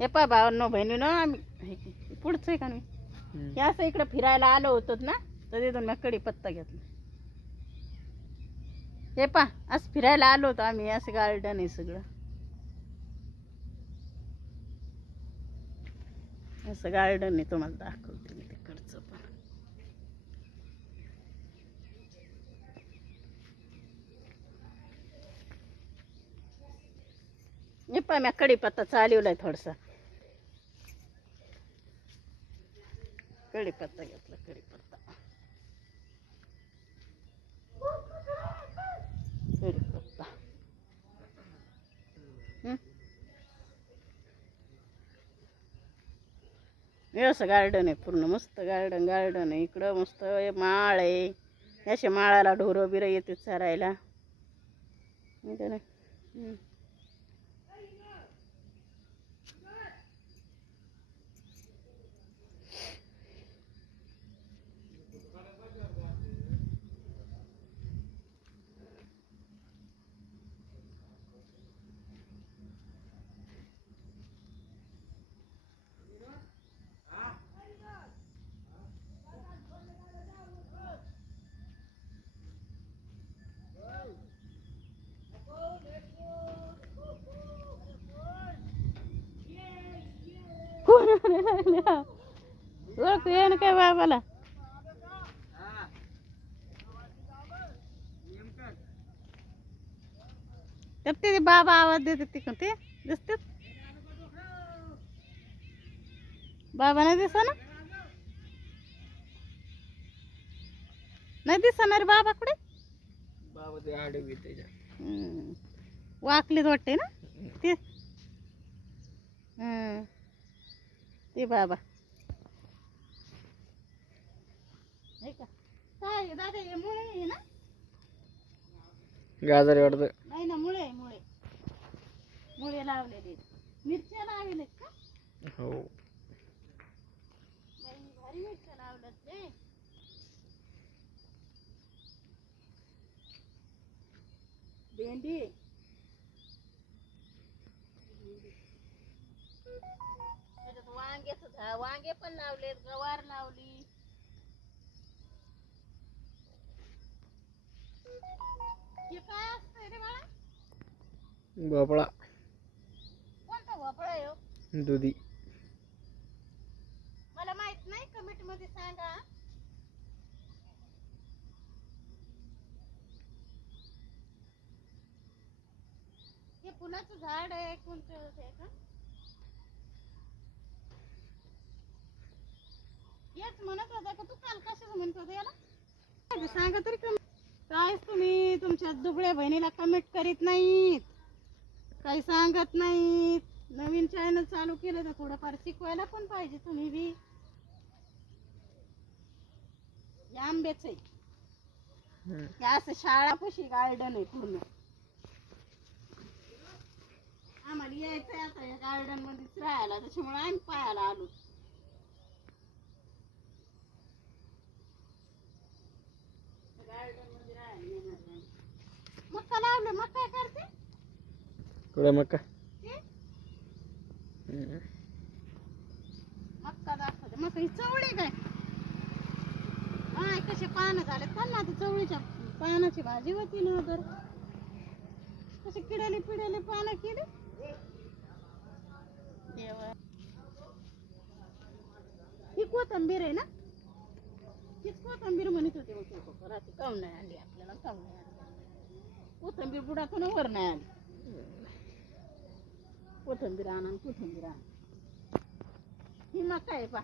हे पा भावांनो बहिणीनं आम्ही पुढचं आहे का नाही. हे असं इकडं फिरायला आलो होतो ना तर तिथून मी कढीपत्ता घेतला. हे पा असं फिरायला आलो होतो आम्ही असं गार्डन आहे सगळं. असं गार्डन आहे तुम्हाला दाखवते मी तिकडचं पण हे पा मी कढीपत्ता चालवलाय थोडसा. कढीपत्ता घेतला कढीपत्ता कढीपत्ता हे? असं गार्डन आहे पूर्ण मस्त गार्डन गार्डन आहे. इकडं मस्त माळ आहे. अशा माळाला ढोरं बिरं येते चरायला नाही आहे ना? हं. कोण आलेला? ओळख ये ना काय बाबाला. तर ते बाबा आवाज देतात तिकडून ते दिसतात. बाबा नाही दिसा ना? नाही दिसणार रे बाबा कुठे बाबा ते आडवी त्याच्या हम्म. वाकलीत वाटते ना? ते? हं. ते बाबा। हे का काय आहे दादा हे मुळे आहे ना? गाजर वाटतं नाही ना मुळे आहे, मुळे मुळे लावलेले मिरच्या लावलेत का हो। बाई, भारी मिरच्या लावल्यात रे भेंडी। वांगे पण लावलेत गवार लावली. हे काय असतंय रे बाळा? भोपळा. कोणता भोपळा आहे हो? दुधी. मला माहीत नाही कमेंटमध्ये सांगा. हे फुलाचं झाड आहे कोणतं आहे का? हेच म्हणत होता का तू काल कशाचं म्हणत होता याला? काय ते सांगा तरी कमी काय तुम्ही तुमच्या दुबळ्या बहिणीला कमेंट करीत नाहीत. काही सांगत नाहीत. नवीन चॅनल चालू केलं तर थोडंफार शिकवायला पण पाहिजे तुम्ही बी. हे आंब्याचं आहे. हे असं शाळापाशी गार्डन आहे पूर्ण. आम्हाला यायचंय आता या गार्डन मध्येच राहायला. त्याच्यामुळे आम्ही पाहायला आलो गार्डनमध्ये राहायला येणार नाही. मक्का लावले मग काय करते? कुठे. मक्का दाखवते. मक्का ही चवळी काय? कसे पानं झाले पण ना ती चवळीच्या पानाची भाजी होती ना तर कसे किडाले पिडाले पानं केले? देवा. ही कोथंबीर आहे ना? तीच कोथंबीर म्हणत होते मग ते पप्पा काऊन नाही आली आपल्याला काऊन नाही आली कोथंबीर बुडातून वर नाही आली. कोथंबीर आणा आणि कोथंबीर आण. ही मका आहे पा?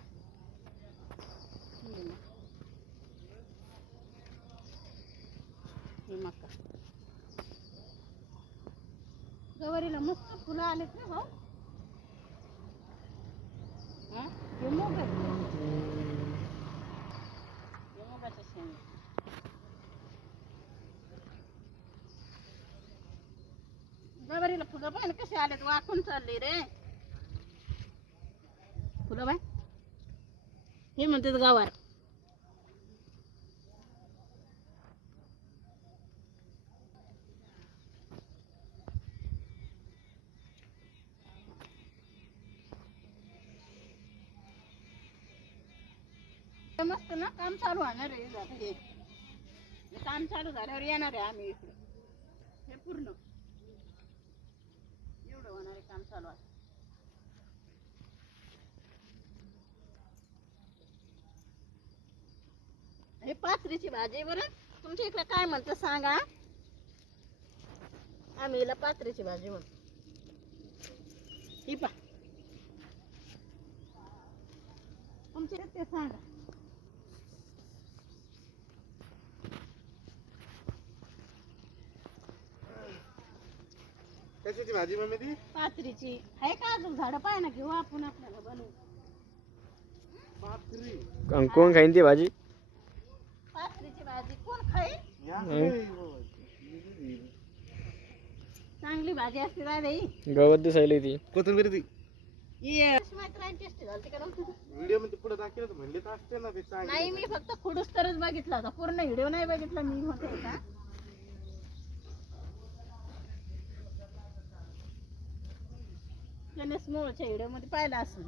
ही मका. ही मका गवारीला मस्त फुलं आलेत ना भाऊ? हा? हे मूग आहे. हे मुगाच्या शेंगा. गवारीला फुलं पण कसे आलेत? वाकून चालली रे. फुलं बाय. हे म्हणतात गवार. मस्त ना काम चालू होणार आहे. आता हे काम चालू झाल्यावर येणार आहे आम्ही इकडे. हे पूर्ण. एवढं होणार आहे काम चालू आहे हे पाथरीची भाजी बरं. तुमच्या इकडे काय म्हणतं सांगा? आम्ही हिला पाथरीची भाजी म्हणतो. ही पा तुमच्या ते सांगा. कशाची भाजी मम्मी ती? पात्रीची. आहे का अजून? झाडं पाय ना घेऊ आपण आपल्याला बनवू बापरे कोण- कोण खाईन ती भाजी? पात्रीची भाजी. कोण खाईल या. चांगली भाजी असते दादा ही गवत दिसायली ती. कोथिंबीर ती. टेस्टी झालती का नव्हती? ती? व्हिडिओमध्ये पुढे दाखवलं तर म्हणले तर असते ना ते चांगले. नाही मी फक्त खुडूस तरच बघितला होता. पूर्ण व्हिडिओ नाही बघितला मी म्हणते का? गणेश मोळच्या व्हिडिओमध्ये पाहिला असं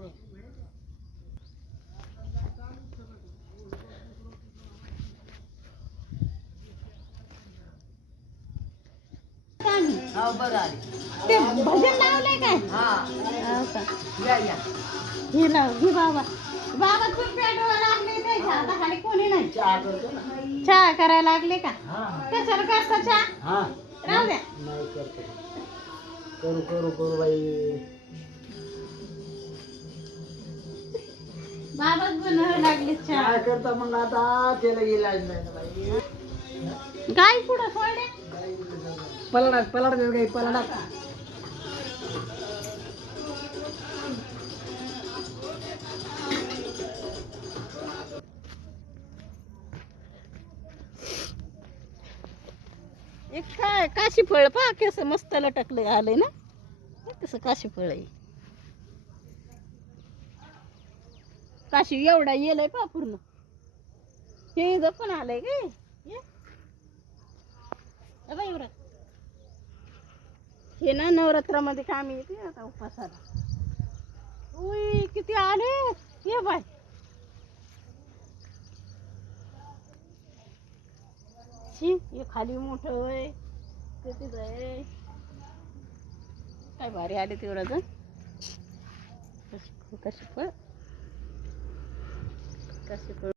ते ते भजन लावलंय काय? हो. का? हे लाव घे बाबा. बाबा तू लागले त्याच्या हाताखाली कोणी नाही. चहा करायला लागले का? कशाला करता चहा? राहू द्या. करू करू करू बाई. बाबाच बनवायला लागले चहा. करता मग आता? त्याला इलाज नाही ना बाई. गाय पुढं सोडे. पलाडाक पलाड काही पलाडाक एक काय? काशी फळ पा कसं मस्त लटकलं आलंय ना. हे कसं काशी फळ आहे. काशी एवढा येलाय पा पूर्ण. हे इथं पण आलंय काय ये. हे एवढं. ना नवरात्रामध्ये काम येते आता उपासाला. उई किती आले. ये बाय शी हे खाली मोठं आहे किती आहे. काय भारी आले तेवढं जण. कशी कशी पण कशी फळ